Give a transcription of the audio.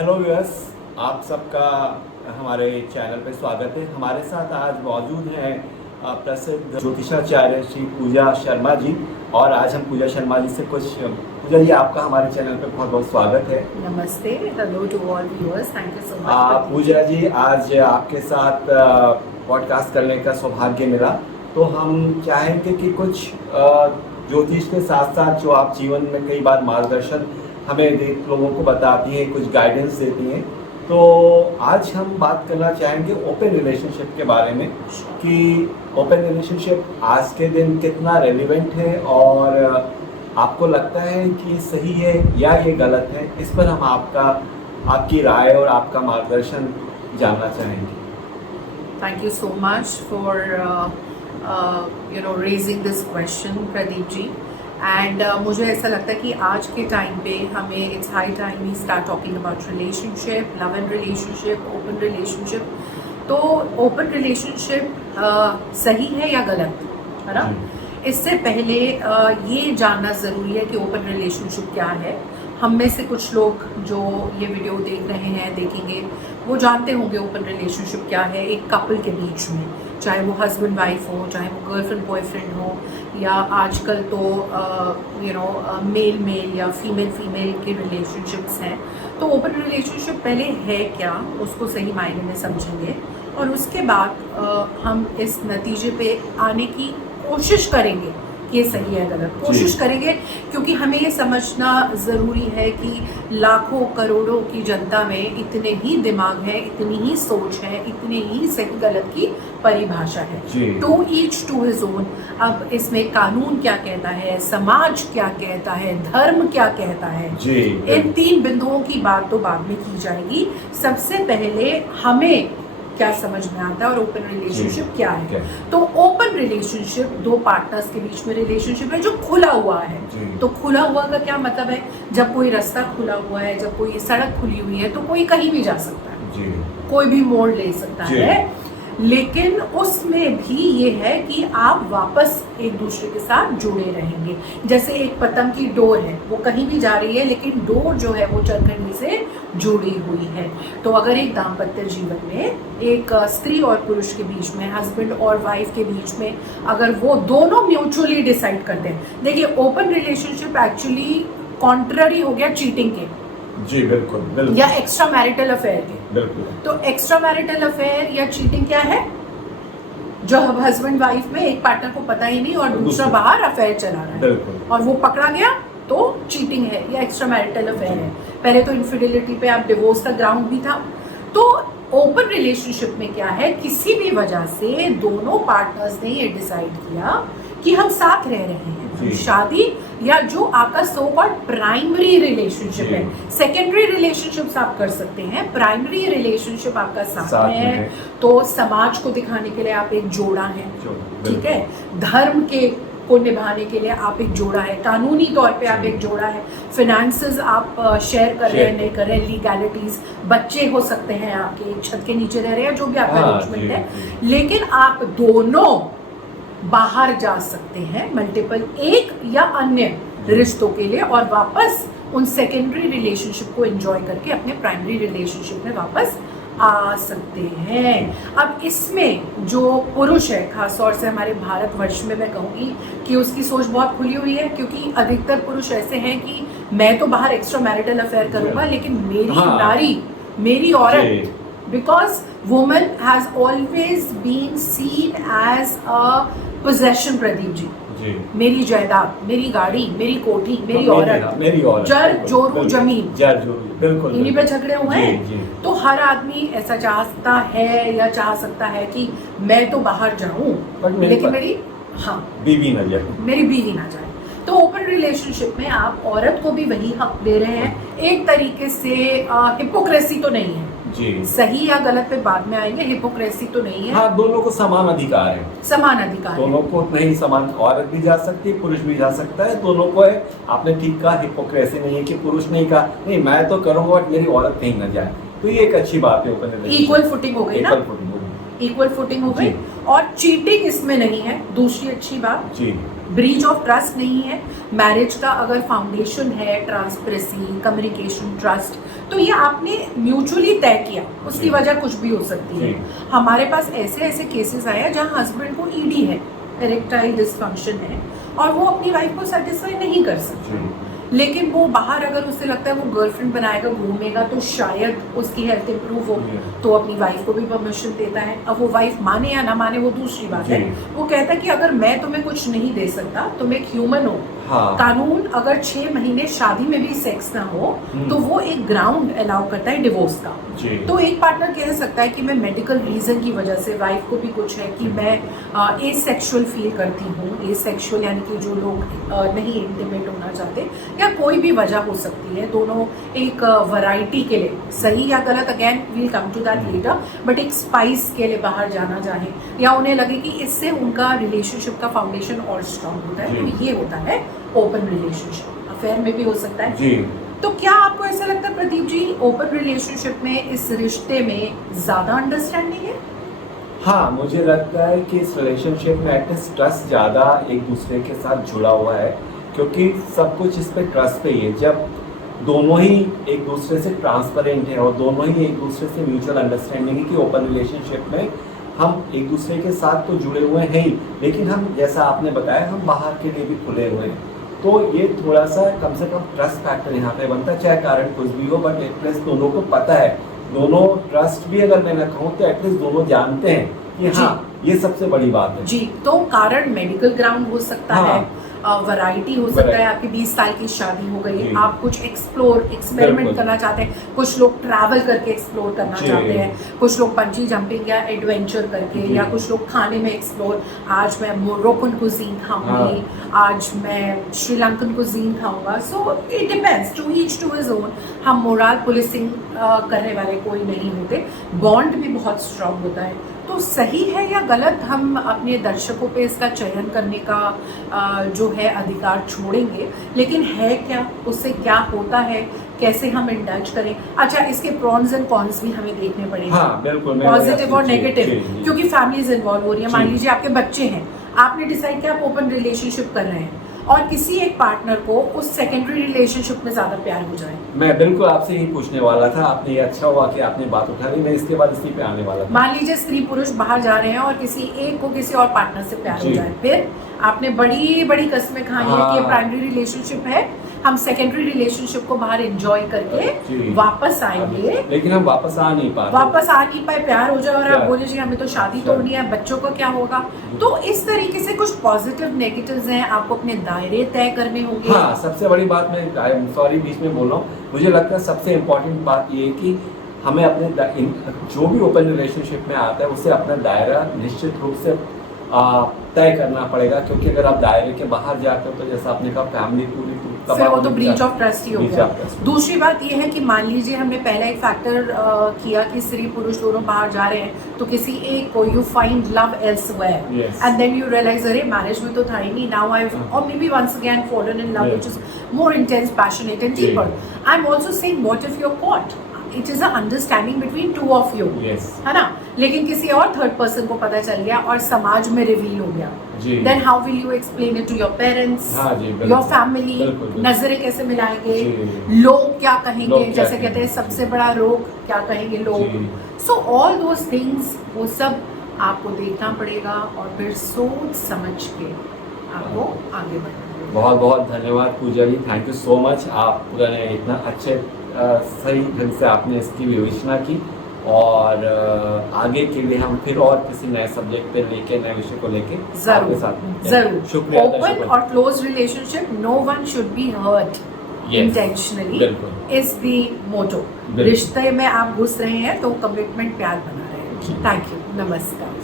Hello viewers, आप सबका हमारे चैनल पे स्वागत है। हमारे साथ आज मौजूद हैं प्रसिद्ध ज्योतिषाचार्य श्री पूजा शर्मा जी। और आज हम पूजा शर्मा जी से कुछ पूजा जी, आपका हमारे चैनल पे बहुत बहुत स्वागत है। नमस्ते, hello to all viewers, thank you so much. Pooja ji, आज आपके साथ पॉडकास्ट करने का सौभाग्य मिला, तो हम चाहेंगे कि कुछ ज्योतिष के साथ साथ जो आप जीवन में कई बार मार्गदर्शन हमें लोगों को बताती हैं, कुछ गाइडेंस देती हैं, तो आज हम बात करना चाहेंगे ओपन रिलेशनशिप के बारे में कि ओपन रिलेशनशिप आज के दिन कितना रेलिवेंट है और आपको लगता है कि सही है या ये गलत है। इस पर हम आपकी राय और आपका मार्गदर्शन जानना चाहेंगे। Thank you so much for raising this question Pradeep ji. And मुझे ऐसा लगता है कि आज के टाइम पे हमें it's high time we start talking about relationship, love and relationship, open relationship. तो ओपन रिलेशनशिप सही है या गलत, है ना? इससे पहले ये जानना ज़रूरी है कि ओपन रिलेशनशिप क्या है। हम में से कुछ लोग जो ये वीडियो देख रहे हैं, देखेंगे, वो जानते होंगे ओपन रिलेशनशिप क्या है। एक कपल के बीच में, चाहे वो हस्बैंड वाइफ हो, चाहे वो गर्लफ्रेंड बॉयफ्रेंड हो, या आजकल तो मेल मेल या फीमेल फीमेल के रिलेशनशिप्स हैं। तो ओपन रिलेशनशिप पहले है क्या, उसको सही मायने में समझेंगे और उसके बाद हम इस नतीजे पे आने की कोशिश करेंगे कि ये सही है गलत। कोशिश करेंगे क्योंकि हमें ये समझना ज़रूरी है कि लाखों करोड़ों की जनता में इतने ही दिमाग है, इतनी ही सोच है, इतने ही सही गलत की परिभाषा है। To each to his own. अब इसमें कानून क्या कहता है, समाज क्या कहता है, धर्म क्या कहता है, इन तीन बिंदुओं की बात तो बाद में की जाएगी। सबसे पहले हमें क्या समझ में आता है और ओपन रिलेशनशिप क्या है। तो ओपन रिलेशनशिप दो पार्टनर्स के बीच में रिलेशनशिप है जो खुला हुआ है। तो खुला हुआ का क्या मतलब है? जब कोई रास्ता खुला हुआ है, जब कोई सड़क खुली हुई है, तो कोई कहीं भी जा सकता है, कोई भी मोड़ ले सकता है। लेकिन उसमें भी ये है कि आप वापस एक दूसरे के साथ जुड़े रहेंगे। जैसे एक पतंग की डोर है, वो कहीं भी जा रही है लेकिन डोर जो है वो चरखड़ी से जुड़ी हुई है। तो अगर एक दाम्पत्य जीवन में एक स्त्री और पुरुष के बीच में, हस्बैंड और वाइफ के बीच में, अगर वो दोनों म्यूचुअली डिसाइड करते हैं, देखिए ओपन रिलेशनशिप एक्चुअली कॉन्ट्ररी हो गया चीटिंग के, जी बिल्कुल, बिल्कुल, या एक्स्ट्रा मैरिटल अफेयर के। बिल्कुल। तो एक्स्ट्रा मैरिटल अफेयर या चीटिंग क्या है? जो हस्बैंड वाइफ में एक पार्टनर को पता ही नहीं और दूसरा बाहर अफेयर चला रहा है और वो पकड़ा गया तो चीटिंग है या एक्स्ट्रा मैरिटल अफेयर है। पहले तो इनफिडेलिटी पे आप डिवोर्स का ग्राउंड भी था। तो ओपन रिलेशनशिप में क्या है, किसी भी वजह से दोनों पार्टनर्स ने ये डिसाइड किया कि हम साथ रह रहे हैं। शादी या जो आपका सो कॉल्ड प्राइमरी रिलेशनशिप है, सेकेंडरी रिलेशनशिप्स आप कर सकते हैं, प्राइमरी रिलेशनशिप आपका साथ में है। तो समाज को दिखाने के लिए आप एक जोड़ा है, ठीक है, धर्म के को निभाने के लिए आप एक जोड़ा है, कानूनी तौर पे आप एक जोड़ा है, फिनेंसेस आप शेयर कर रहे हैं, नहीं कर रहे हैं, लीगैलिटीज, बच्चे हो सकते हैं आपके, एक छत के नीचे रह रहे हैं, जो भी आपका अरेंजमेंट है, लेकिन आप दोनों बाहर जा सकते हैं मल्टीपल एक या अन्य रिश्तों के लिए और वापस उन सेकेंडरी रिलेशनशिप को एंजॉय करके अपने प्राइमरी रिलेशनशिप में वापस आ सकते हैं। अब इसमें जो पुरुष है, खास तौर से हमारे भारतवर्ष में मैं कहूँगी कि उसकी सोच बहुत खुली हुई है, क्योंकि अधिकतर पुरुष ऐसे हैं कि मैं तो बाहर एक्स्ट्रा मैरिटल अफेयर करूंगा, लेकिन मेरी नारी, मेरी औरत, because woman has always been seen as a possession, Pradeep ji, मेरी जायदाद, मेरी गाड़ी, मेरी कोठी, मेरी औरत, जर जोरू जमीन, बिल्कुल, इन्हीं पे झगड़े हुए हैं। तो हर आदमी ऐसा चाहता है या चाह सकता है कि मैं तो बाहर जाऊं लेकिन मेरी बीवी ना जाए, मेरी बीवी ना जाए। तो ओपन रिलेशनशिप में आप औरत को भी वही हक दे रहे हैं। एक तरीके से हिपोक्रेसी तो नहीं है, सही या गलत पे बाद में आएंगे, हिपोक्रेसी तो नहीं है। हाँ, दोनों को समान अधिकार है, समान अधिकार दोनों को नहीं, समान, औरत भी जा सकती है, पुरुष भी जा सकता है, दोनों को है। आपने ठीक कहा, हिपोक्रेसी नहीं है कि पुरुष नहीं कहा नहीं मैं तो करूंगा बट मेरी औरत कहीं ना जाए, तो ये एक अच्छी बात है। ओपन रिलेशनशिप इक्वल फुटिंग हो गई ना, इक्वल फुटिंग हो गई। और चीटिंग इसमें नहीं है, दूसरी अच्छी बात, ब्रीच ऑफ ट्रस्ट नहीं है। मैरिज का अगर फाउंडेशन है ट्रांसपेरेंसी, कम्युनिकेशन, ट्रस्ट, तो ये आपने म्यूचुअली तय किया, उसकी जी। वजह कुछ भी हो सकती है। जी। हमारे पास ऐसे ऐसे केसेस आए हैं जहाँ हस्बैंड को ईडी है, इरेक्टाइल डिसफंक्शन है, और वो अपनी वाइफ को सेटिस्फाई नहीं कर सकता, लेकिन वो बाहर अगर उसे लगता है वो गर्लफ्रेंड बनाएगा, घूमेगा, तो शायद उसकी हेल्थ इंप्रूव हो, तो अपनी वाइफ को भी परमिशन देता है। अब वो वाइफ माने या ना माने वो दूसरी बात है। वो कहता है कि अगर मैं तुम्हें कुछ नहीं दे सकता तो मैं एक ह्यूमन हूँ। हाँ। कानून अगर 6 महीने शादी में भी सेक्स ना हो तो वो एक ग्राउंड अलाउ करता है डिवोर्स का। तो एक पार्टनर कह सकता है कि मैं मेडिकल रीजन की वजह से, वाइफ को भी कुछ है कि मैं एसेक्सुअल फील करती हूँ, एसेक्सुअल यानी कि जो लोग नहीं इंटीमेट होना चाहते, या कोई भी वजह हो सकती है। दोनों एक वैरायटी के लिए, सही या गलत again we'll come to that later, but एक स्पाइस के लिए बाहर जाना चाहें, या उन्हें लगे कि इससे उनका रिलेशनशिप का फाउंडेशन और स्ट्रांग होता है, तो ये होता है ओपन रिलेशनशिप। अफेयर में भी हो सकता है जी। तो क्या आपको ऐसा लगता है प्रदीप जी, ओपन रिलेशनशिप में, इस रिश्ते में ज्यादा अंडरस्टैंडिंग है? हाँ, मुझे लगता है कि इस रिलेशनशिप में एटलीस्ट ट्रस्ट ज़्यादा एक दूसरे के साथ जुड़ा हुआ है, क्योंकि सब कुछ इस पे ट्रस्ट पे ही है। जब दोनों ही एक दूसरे से ट्रांसपेरेंट है और दोनों ही एक दूसरे से म्यूचुअल अंडरस्टैंडिंग है कि ओपन रिलेशनशिप में हम एक दूसरे के साथ तो जुड़े हुए हैं ही, लेकिन हम, जैसा आपने बताया, हम बाहर के लिए भी खुले हुए हैं। तो ये थोड़ा सा कम से कम ट्रस्ट फैक्टर यहाँ पे बनता है, चाहे कारण कुछ भी हो, बट एटलीस्ट दोनों को पता है, दोनों ट्रस्ट भी अगर मैं ना कहूँ तो एटलीस्ट दोनों जानते हैं कि हाँ, ये सबसे बड़ी बात है। जी, तो कारण मेडिकल ग्राउंड हो सकता है, वैरायटी हो सकता है, आपकी 20 साल की शादी हो गई, आप कुछ एक्सपेरिमेंट करना चाहते हैं, कुछ लोग ट्रैवल करके एक्सप्लोर करना चाहते हैं, कुछ लोग पंची जंपिंग या एडवेंचर करके, या कुछ लोग खाने में एक्सप्लोर, आज मैं मोरोकन कुजीन खाऊंगी, आज मैं श्रीलंकन कुजीन खाऊंगा। So it depends, to each to his own. हम मोरल पुलिसिंग करने वाले कोई नहीं होते, बॉन्ड भी बहुत स्ट्रांग होता है। तो सही है या गलत, हम अपने दर्शकों पे इसका चयन करने का जो है अधिकार छोड़ेंगे, लेकिन है क्या, उससे क्या होता है, कैसे हम इंडल्ज करें? अच्छा, इसके प्रॉन्स एंड कॉन्स भी हमें देखने पड़ेंगे, हाँ, बिल्कुल, पॉजिटिव और नेगेटिव, क्योंकि फैमिलीज इन्वॉल्व हो रही है। मान लीजिए आपके बच्चे हैं, आपने डिसाइड किया आप ओपन रिलेशनशिप कर रहे हैं, और किसी एक पार्टनर को उस सेकेंडरी रिलेशनशिप में ज्यादा प्यार हो जाए। मैं बिल्कुल आपसे यही पूछने वाला था, आपने ये अच्छा हुआ कि आपने बात उठा ली, मैं इसके बाद इसी पे आने वाला था। मान लीजिए स्त्री पुरुष बाहर जा रहे हैं और किसी एक को किसी और पार्टनर से प्यार हो जाए, फिर आपने बड़ी बड़ी कस्में खाई है कि प्राइमरी रिलेशनशिप है, हम सेकेंडरी रिलेशनशिप को बाहर एंजॉय करके वापस आएंगे, लेकिन हम वापस आ नहीं पाए, प्यार हो जाए और आप बोले जी हमें तो शादी तोड़नी है, बच्चों का क्या होगा? तो इस तरीके से कुछ पॉजिटिव नेगेटिव्स हैं, आपको अपने दायरे तय करने होंगे। हाँ, सबसे बड़ी बात, मैं सॉरी बीच में बोल रहा हूँ, मुझे लगता है सबसे इम्पोर्टेंट बात ये है कि हमें अपने जो भी ओपन रिलेशनशिप में आता है उससे अपना दायरा निश्चित रूप से तय करना पड़ेगा, क्योंकि अगर आप दायरे के बाहर जाते हो तो जैसा आपने कहा फैमिली पूरी फिर वो तो ब्रीच ऑफ ट्रस्ट ही हो गया। दूसरी बात ये है कि मान लीजिए हमने पहला एक फैक्टर किया कि स्त्री पुरुष दोनों बाहर जा रहे हैं, तो किसी एक को you find love elsewhere and then you realize अरे मैरिज में तो था ही नहीं, नाउ आई और maybe once again fallen in love which is more intense, passionate and deeper. I am also saying what if you are caught, it is a understanding between two of you, है ना, लेकिन किसी और third person को पता चल गया और समाज में रिवील हो गया, then how will you explain it to your parents, your family? नजरें कैसे मिलाएंगे, लोग क्या कहेंगे, जैसे कहते हैं सबसे बड़ा रोग क्या कहेंगे लोग। सो ऑल दोस थिंग्स, वो सब आपको देखना पड़ेगा और फिर सोच समझ के आपको आगे बढ़ना। बहुत बहुत धन्यवाद पूजा जी, थैंक यू सो मच। आपने इतना अच्छे सही ढंग से आपने इसकी विवेचना की, और आगे के लिए हम फिर और किसी नए सब्जेक्ट पे लेके, नए विषय को लेके आपके साथ जरूर। शुक्रिया। ओपन और close relationship, no one should be hurt intentionally is the motto. रिश्ते में आप घुस रहे हैं तो कमिटमेंट प्यार बना रहे हैं। थैंक यू, नमस्कार।